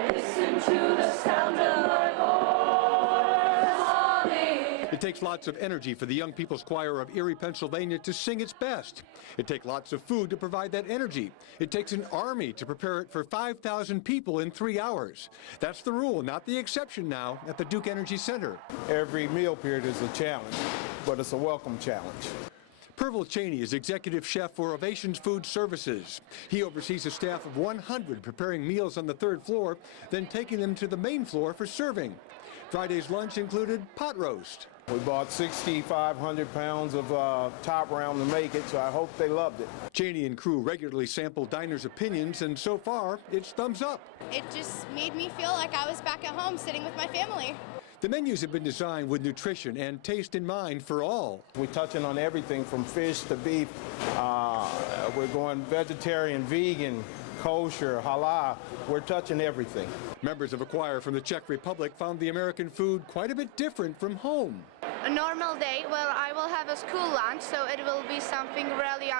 Listen to the sound of my voice, Holly. It takes lots of energy for the Young People's Choir of Erie, Pennsylvania to sing its best. It takes lots of food to provide that energy. It takes an army to prepare it for 5,000 people in 3 hours. That's the rule, not the exception now at the Duke Energy Center. Every meal period is a challenge, but it's a welcome challenge. Pervil Cheney is executive chef for Ovations Food Services. He oversees a staff of 100 preparing meals on the 3rd floor, then taking them to the main floor for serving. Friday's lunch included pot roast. We bought 6,500 pounds of top round to make it, so I hope they loved it. Cheney and crew regularly sample diners' opinions, and so far, it's thumbs up. It just made me feel like I was back at home sitting with my family. The menus have been designed with nutrition and taste in mind for all. We're touching on everything from fish to beef. We're going vegetarian, vegan, kosher, halal. We're touching everything. Members of a choir from the Czech Republic found the American food quite a bit different from home. A normal day, well, I will have a school lunch, so it will be something really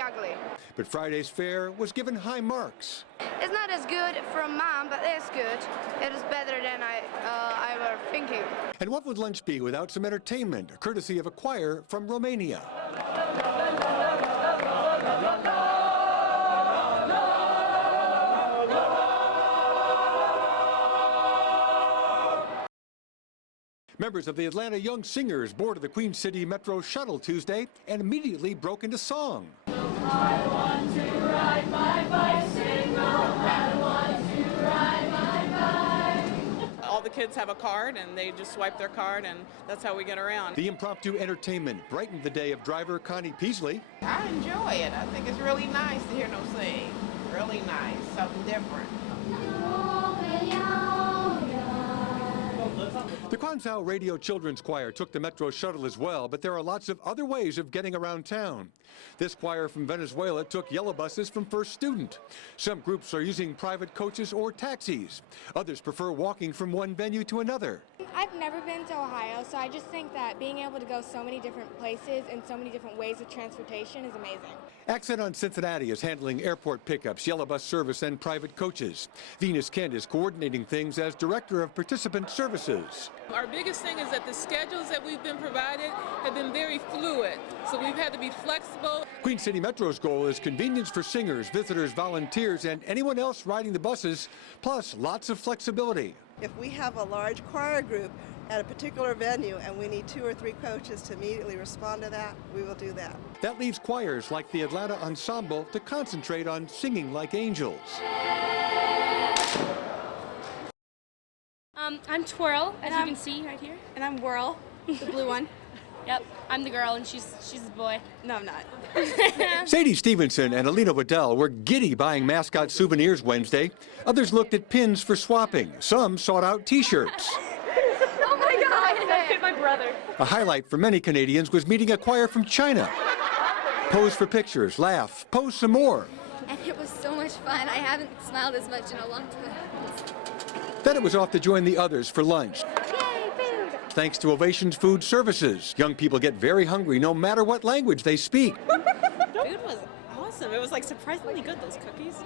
ugly. But Friday's fare was given high marks. It's not as good from Mom, but it's good. It is better than I were thinking. And what would lunch be without some entertainment, courtesy of a choir from Romania? Members of the Atlanta Young Singers boarded the Queen City Metro Shuttle Tuesday and immediately broke into song. I want to ride my bicycle. I want to ride my bike. All the kids have a card and they just swipe their card and that's how we get around. The impromptu entertainment brightened the day of driver Connie Peasley. I enjoy it. I think it's really nice to hear them sing. Really nice, something different. The Quanzhou Radio Children's Choir took the Metro Shuttle as well, but there are lots of other ways of getting around town. This choir from Venezuela took yellow buses from First Student. Some groups are using private coaches or taxis. Others prefer walking from one venue to another. I've never been to Ohio, so I just think that being able to go so many different places and so many different ways of transportation is amazing. Accent on Cincinnati is handling airport pickups, yellow bus service, and private coaches. Venus Kent is coordinating things as Director of Participant Services. Our biggest thing is that the schedules that we've been provided have been very fluid, so we've had to be flexible. Queen City Metro's goal is convenience for singers, visitors, volunteers, and anyone else riding the buses, plus lots of flexibility. If we have a large choir group at a particular venue and we need 2 or 3 coaches to immediately respond to that, we will do that. That leaves choirs like the Atlanta Ensemble to concentrate on singing like angels. I'm Twirl, as you can see right here. And I'm Whirl, the blue one. Yep, I'm the girl and she's the boy. No, I'm not. Sadie Stevenson and Alina Waddell were giddy buying mascot souvenirs Wednesday. Others looked at pins for swapping. Some sought out T-shirts. Oh my God, that fit my brother. A highlight for many Canadians was meeting a choir from China. Pose for pictures, laugh, pose some more. And it was so much fun. I haven't smiled as much in a long time. Then it was off to join the others for lunch. Yay, food! Thanks to Ovations Food Services, young people get very hungry no matter what language they speak. Food was awesome. It was like surprisingly good, those cookies.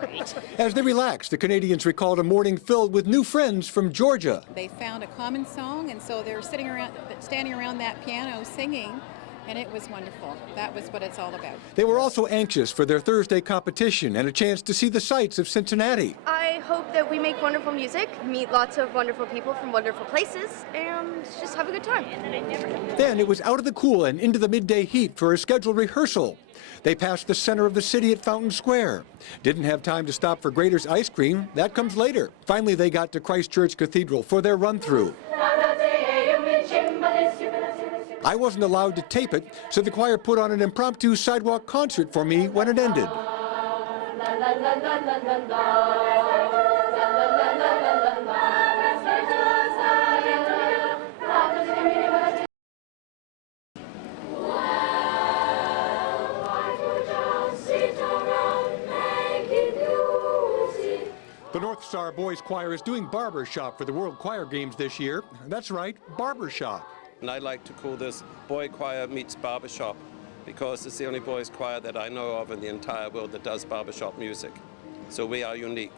Great. As they relaxed, the Canadians recalled a morning filled with new friends from Georgia. They found a common song, and so they were standing around that piano singing, and it was wonderful. That was what it's all about. They were also anxious for their Thursday competition and a chance to see the sights of Cincinnati. I hope that we make wonderful music, meet lots of wonderful people from wonderful places, and just have a good time. Then it was out of the cool and into the midday heat for a scheduled rehearsal. They passed the center of the city at Fountain Square. Didn't have time to stop for Grater's ice cream. That comes later. Finally, they got to Christ Church Cathedral for their run-through. I wasn't allowed to tape it, so the choir put on an impromptu sidewalk concert for me when it ended. The North Star Boys Choir is doing barbershop for the World Choir Games this year. That's right, barbershop. And I like to call this Boy Choir Meets Barbershop because it's the only boys choir that I know of in the entire world that does barbershop music. So we are unique.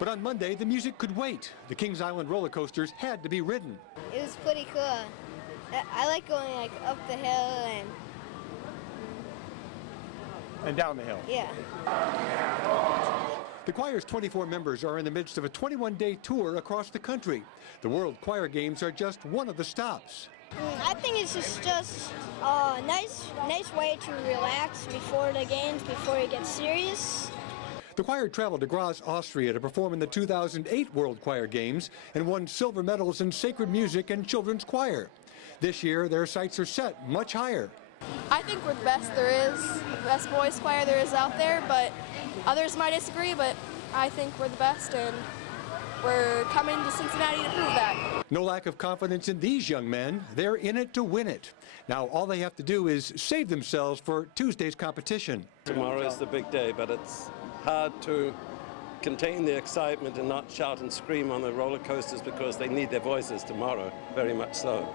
But on Monday, the music could wait. The Kings Island roller coasters had to be ridden. It was pretty cool. I like going like up the hill And down the hill. yeah. The choir's 24 members are in the midst of a 21-day tour across the country. The World Choir Games are just one of the stops. I think it's just a nice way to relax before the games, before it gets serious. The choir traveled to Graz, Austria to perform in the 2008 World Choir Games and won silver medals in sacred music and children's choir. This year, their sights are set much higher. I think we're the best there is, the best boys choir there is out there, but others might disagree, but I think we're the best, and we're coming to Cincinnati to prove that. No lack of confidence in these young men. They're in it to win it. Now, all they have to do is save themselves for Tuesday's competition. Tomorrow is the big day, but it's hard to contain the excitement and not shout and scream on the roller coasters because they need their voices tomorrow, very much so.